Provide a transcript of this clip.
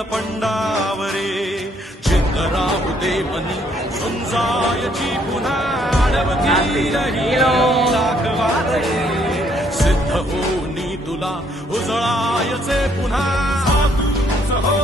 नीलपंडावरे जिंक राहू दे मनी झुंजायची पुन्हा अडवती रही दाखवारे सिद्ध होनी तुला उजळायचे पुन्हा हो